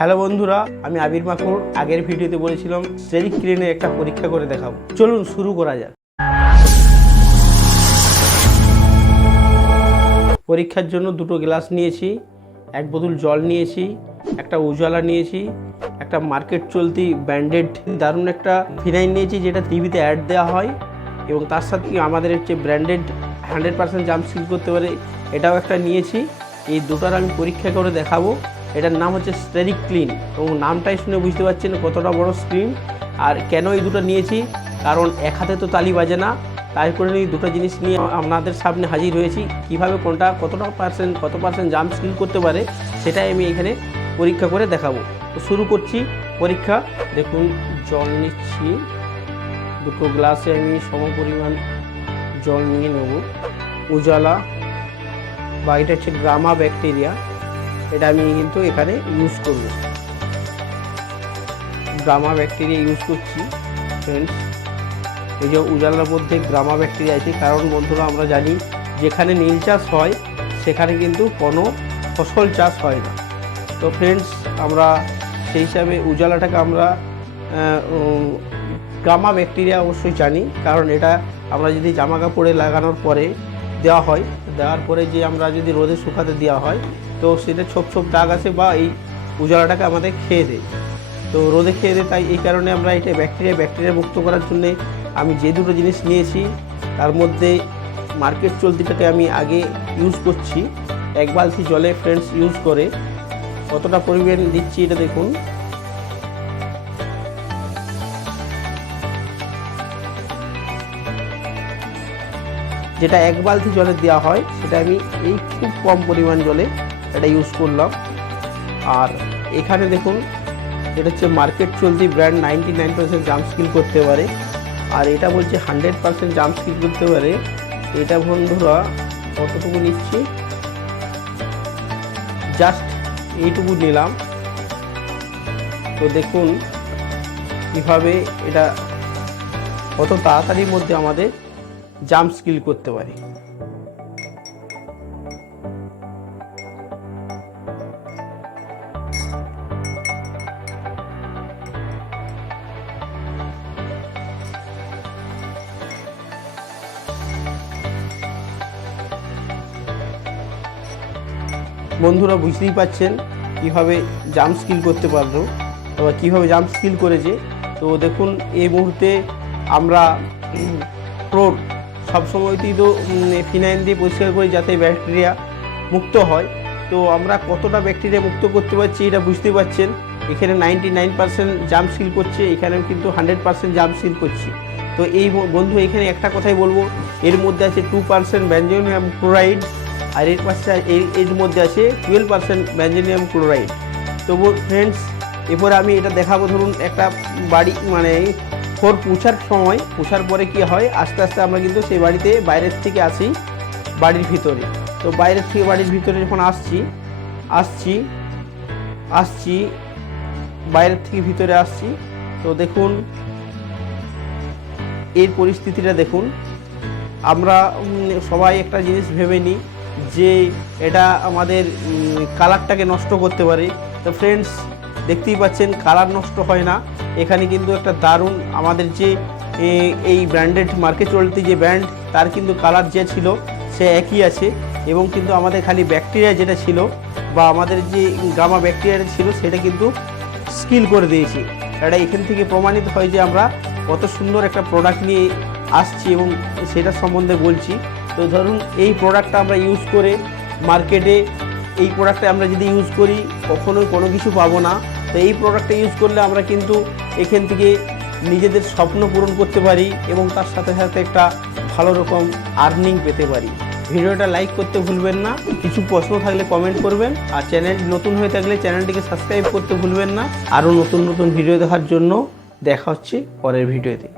Hello বন্ধুরা, আমি আবির মাকুর। আগের ভিডিওতে বলেছিলাম স্টেরিক ক্লিনের একটা পরীক্ষা করে দেখাবো। চলুন শুরু করা যাক। পরীক্ষার জন্য দুটো গ্লাস নিয়েছি, এক বোতল জল নিয়েছি, একটা উজালা নিয়েছি, একটা মার্কেট চলতি ব্র্যান্ডেড দারুণ একটা ফিনাইল নিয়েছি, যেটা টিভিতে অ্যাড দেওয়া হয়, এবং তার সাথে আমাদের হচ্ছে ব্র্যান্ডেড 100% জাম্প সিল করতে পারে এটাও একটা নিয়েছি। এই দুটার আমি পরীক্ষা করে দেখাবো। এটার নাম হচ্ছে স্টেরিক ক্লিন, এবং নামটাই শুনে বুঝতে পারছেন কতটা বড় স্ক্রিন। আর কেন এই দুটো নিয়েছি, কারণ এক হাতে তো তালি বাজে না, তাই করে এই দুটো জিনিস নিয়ে আপনাদের সামনে হাজির হয়েছি। কিভাবে কোনটা কত পার্সেন্ট জাম্প স্কিল করতে পারে সেটাই আমি এখানে পরীক্ষা করে দেখাবো। তো শুরু করছি পরীক্ষা। দেখুন, জল নিচ্ছি, দুটো গ্লাসে আমি সমপরিমাণ জল নিয়ে নেব। উজালা বা এটা হচ্ছে গামা ব্যাকটেরিয়া, এটা আমি কিন্তু এখানে ইউজ করব। গামা ব্যাকটেরিয়া ইউজ করছি ফ্রেন্ডস। এই যে উজালার মধ্যে গামা ব্যাকটেরিয়া আছে, কারণ বন্ধুরা আমরা জানি যেখানে নীল চাষ হয় সেখানে কিন্তু কোনো ফসল চাষ হয় না। তো ফ্রেন্ডস, আমরা সেই হিসাবে উজালাটাকে আমরা গামা ব্যাকটেরিয়া অবশ্যই জানি, কারণ এটা আমরা যদি জামা কাপড়ে লাগানোর পরে দেওয়া হয়, দেওয়ার পরে যে আমরা যদি রোদে শুকাতে দেওয়া হয়, তো সেটা ছোপ ছোপ দাগ আছে বা এই উজালাটাকে আমাদের খেয়ে দেয়, তো রোদে খেয়ে দেয়। তাই এই কারণে আমরা এটা ব্যাকটেরিয়া মুক্ত করার জন্যে আমি যে দুটো জিনিস নিয়েছি, তার মধ্যে মার্কেট চলতিটাকে আমি আগে ইউজ করছি এক বালতি জলে ফ্রেন্ডস ইউজ করে। কতটা পরিমাণ দিচ্ছি এটা দেখুন। যেটা এক বালতি জলে দেওয়া হয় সেটা আমি এই খুব কম পরিমাণ জলে এটা ইউজ করলাম। আর এখানে দেখুন, এটা হচ্ছে মার্কেট চলতি ব্র্যান্ড 99% জাম্প স্কিল করতে পারে, আর এটা বলছে 100% জাম্প স্কিল করতে পারে। এটা বন্ধুরা কতটুকু নিচ্ছি, জাস্ট এইটুকু নিলাম। তো দেখুন কীভাবে এটা কত তাড়াতাড়ির মধ্যে আমাদের জাম্প স্কিল করতে পারে। বন্ধুরা বুঝতেই পাচ্ছেন কীভাবে জাম্প স্কিল করতে পারলো বা কীভাবে জাম্প স্কিল করেছে। তো দেখুন, এই মুহূর্তে আমরা ফ্লোর সবসময়তেই তো ফিনাইল দিয়ে পরিষ্কার করি যাতে ব্যাকটেরিয়া মুক্ত হয়। তো আমরা কতটা ব্যাকটেরিয়া মুক্ত করতে পারছি এটা বুঝতে পারছেন। এখানে 99% জাম্প সিল করছে, এখানেও কিন্তু 100% জাম্প সিল করছি। তো এই বন্ধু এখানে একটা কথাই বলবো, এর মধ্যে আছে 2% বেঞ্জোনিয়াম ক্লোরাইড, আর এর মধ্যে আছে 12% বেঞ্জোনিয়াম ক্লোরাইড। তো ফ্রেন্ডস, এরপরে আমি এটা দেখাবো। ধরুন একটা বাড়ি মানে ফ্লোর পুছার পরে কি হয়, আস্তে আস্তে আমরা কিন্তু সেই বাড়িতে বাইরের থেকে আসি বাড়ির ভিতরে। তো বাইরের থেকে বাড়ির ভিতরে যখন আসছি বাইরের থেকে ভিতরে আসছি, তো দেখুন এর পরিস্থিতিটা দেখুন। আমরা সবাই একটা জিনিস ভেবে নিই যে এটা আমাদের কালারটাকে নষ্ট করতে পারে। তো ফ্রেন্ডস দেখতেই পাচ্ছেন কালার নষ্ট হয় না। এখানে কিন্তু একটা দারুণ আমাদের যে এই ব্র্যান্ডেড মার্কেট চলতি যে ব্র্যান্ড, তার কিন্তু কালার যে ছিল সে একই আছে, এবং কিন্তু আমাদের খালি ব্যাকটেরিয়া যেটা ছিল বা আমাদের যে গামা ব্যাকটেরিয়াটা ছিল সেটা কিন্তু স্কিল করে দিয়েছি। এটা এখান থেকে প্রমাণিত হয় যে আমরা কত সুন্দর একটা প্রোডাক্ট নিয়ে আসছি এবং সেটার সম্বন্ধে বলছি। তো ধরুন এই প্রোডাক্টটা আমরা ইউজ করে মার্কেটে, এই প্রোডাক্টটা আমরা যদি ইউজ করি কখনোই কোনো কিছু পাবো না। তো এই প্রোডাক্টটা ইউজ করলে আমরা কিন্তু এখান থেকে নিজেদের স্বপ্ন পূরণ করতে পারি এবং তার সাথে সাথে একটা ভালো রকম আর্নিং পেতে পারি। ভিডিওটা লাইক করতে ভুলবেন না, কিছু প্রশ্ন থাকলে কমেন্ট করবেন, আর চ্যানেল নতুন হয়ে থাকলে চ্যানেলটিকে সাবস্ক্রাইব করতে ভুলবেন না। আরও নতুন ভিডিও দেখার জন্য দেখা হচ্ছে পরের ভিডিওতে।